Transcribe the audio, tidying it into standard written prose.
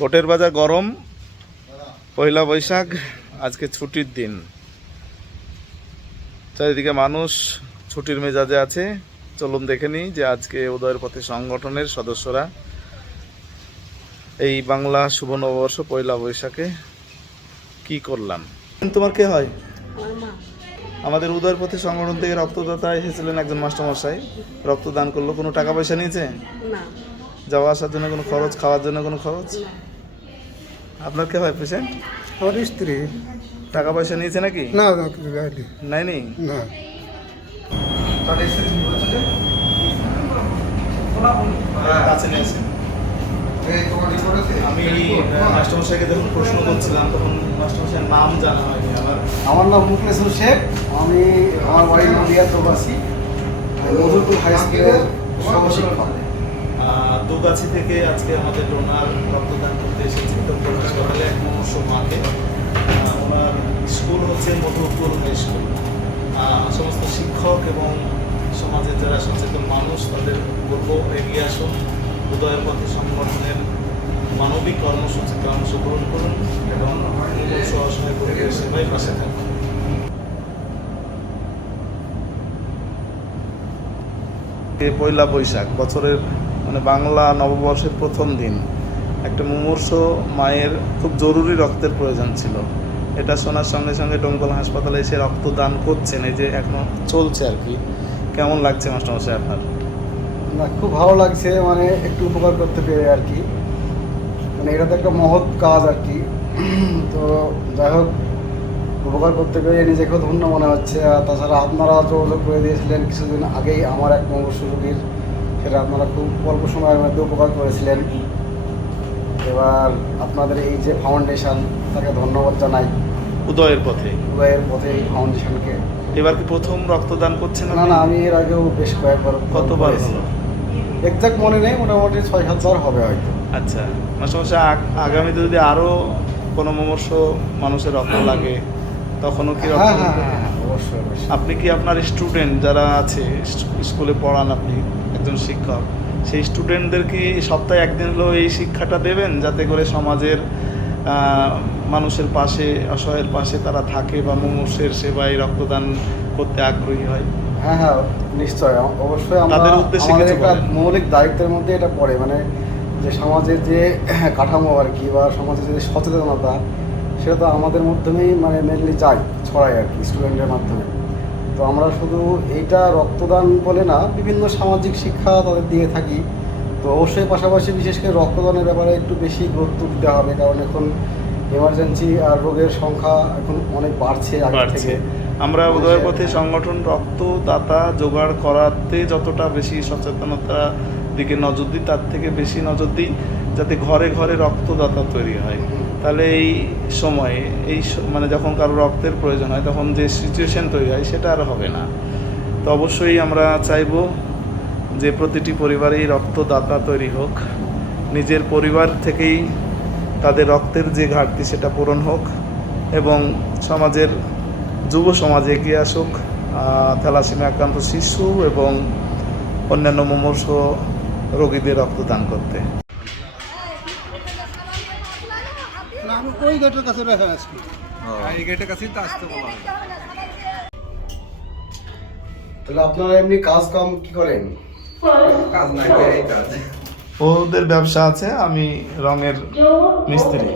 ভোটের বাজার গরম, পয়লা বৈশাখ, আজকে ছুটির দিন। চারিদিকে মানুষ ছুটির মেজাজে আছে। চলুন দেখে নিই যে আজকে উদয়ের পথে সংগঠনের সদস্যরা এই বাংলা শুভ নববর্ষ পয়লা বৈশাখে কি করলাম। তোমার কে হয়? আমাদের উদয়ের পথে সংগঠন থেকে রক্তদাতা এসেছিলেন একজন মাস্টারমশাই, রক্তদান করলো। কোনো টাকা পয়সা নিয়েছে? না। যাওয়া আসার জন্য কোনো খরচ, খাওয়ার জন্য কোনো খরচ? আপনার কে হয় পেশেন্ট? আমার স্ত্রী। টাকা পয়সা নিয়েছে নাকি? না নাই নেই। না। কাছে নিয়ে আসেন। আমি মাস্টারমশাইকে যখন প্রশ্ন করছিলাম তখন মাস্টারমশাইয়ের নাম জানা হয়নি আমার। আমার নাম মুখলেসুর শেখ। আমার বাড়ি নদিয়া প্রবাসী, নজরুল হাই স্কুলের সহশিক্ষক। দুগাছি থেকে আজকে আমাদের ডোনার রক্তদান করতে এসেছে ডক্টর হাসপাতালে এক মুমূর্ষ মাকে। ওনার স্কুল হচ্ছে মধুপুর হাই স্কুল। সমস্ত শিক্ষক এবং সমাজের যারা সচেতন মানুষ তাদের বলবো এগিয়ে আসুন, উদয়ের পথে সংগঠনের মানবিক কর্মসূচিতে অংশগ্রহণ করুন এবং মুমূর্ষ অসহায় পরিবেশ সেবায় পাশে থাকুন। পয়লা বৈশাখ বছরের বাংলা নববর্ষের প্রথম দিন। একটা মুমূর্ষ মায়ের খুব জরুরি রক্তের প্রয়োজন ছিল। এটা শোনার সঙ্গে সঙ্গে ডোমকল হাসপাতালে এসে রক্তদান করছেন, এই যে এখনো চলছে আর কি। কেমন লাগছে মাস্টারমশাই আপনার? না, খুব ভালো লাগছে, একটু উপকার করতে পেরে আর কি। এটা তো একটা মহৎ কাজ আর কি। তো যাই হোক, উপকার করতে পেরে নিজেকেও ধন্য মনে হচ্ছে। আর তাছাড়া আপনারা যোগাযোগ করে দিয়েছিলেন কিছুদিন আগেই আমার এক মুমূর্ষ রোগীর, সেটা আপনারা খুব অল্প সময়ের মধ্যে উপকার করেছিলেন। এবার আপনাদের এই যে ফাউন্ডেশন, তাকে ধন্যবাদ জানাই। উদয়ের পথে এই ফাউন্ডেশনকে। এবার কি প্রথম রক্তদান করছেন? না, আমি এর আগেও বেশ কয়েকবার। কতবার হলো? এক্সাক্ট মনে নেই, মোটামুটি 6-7 বার হবে হয়তো। আচ্ছা মাস্টারমশাই, আগামীতে যদি আরও কোনো মুমূর্ষ মানুষের রক্ত লাগে তখনও কি রক্ত? হ্যাঁ, অবশ্যই। আপনি কি আপনার স্টুডেন্ট যারা আছে, স্কুলে পড়ান, আপনি একজন শিক্ষক, সেই স্টুডেন্টদেরকে সপ্তাহে একদিন হলেও এই শিক্ষাটা দেবেন যাতে করে সমাজের মানুষের পাশে, অসহায়ের পাশে তারা থাকে বা মুমূর্ষের সেবায় রক্তদান করতে আগ্রহী হয়? হ্যাঁ, নিশ্চয়, অবশ্যই। তাদের উদ্দেশ্যে আমাদের কিছু একটা বলেন। মৌলিক দায়িত্বের মধ্যে এটা পড়ে, যে সমাজের যে কাঠামো আর কি, বা সমাজের যে সচেতনতা, সেটা তো আমাদের মাধ্যমেই মেনলি ছড়ায় আর কি, স্টুডেন্টের মাধ্যমে। তো আমরা শুধু এইটা রক্তদান বলে না, বিভিন্ন সামাজিক শিক্ষা তাদের দিয়ে থাকি। তো অবশ্যই পাশাপাশি বিশেষ করে রক্তদানের ব্যাপারে একটু বেশি গুরুত্ব দিতে হবে, কারণ এখন এমার্জেন্সি আর রোগের সংখ্যা এখন অনেক বাড়ছে আগে থেকে। আমরা উদয়ের পথে সংগঠন রক্তদাতা জোগাড় করাতে যতটা বেশি সচেতনতা দিকে নজর দিই, তার থেকে বেশি নজর দিই যাতে ঘরে ঘরে রক্তদাতা তৈরি হয়। তাহলে এই সময়ে যখন কারো রক্তের প্রয়োজন হয় তখন যে সিচুয়েশন তৈরি হয় সেটা আর হবে না। তো অবশ্যই আমরা চাইব যে প্রতিটি পরিবারেই রক্তদাতা তৈরি হোক, নিজের পরিবার থেকেই তাদের রক্তের যে ঘাটতি সেটা পূরণ হোক এবং সমাজের যুব সমাজে এগিয়ে আসুক থ্যালাসেমিয়া আক্রান্ত শিশু এবং অন্যান্য মুমূর্ষ রোগীদের রক্তদান করতে। আমি ওই গেটের কাছে রেখে আছি। এই গেটের কাছেই তো আসতে বলা হয়। তাহলে আপনারা এমনি কাজ কাম কি করেন? কাজ নাই, এই কাজ। ওদের ব্যবসা আছে, আমি রঙের মিস্ত্রি।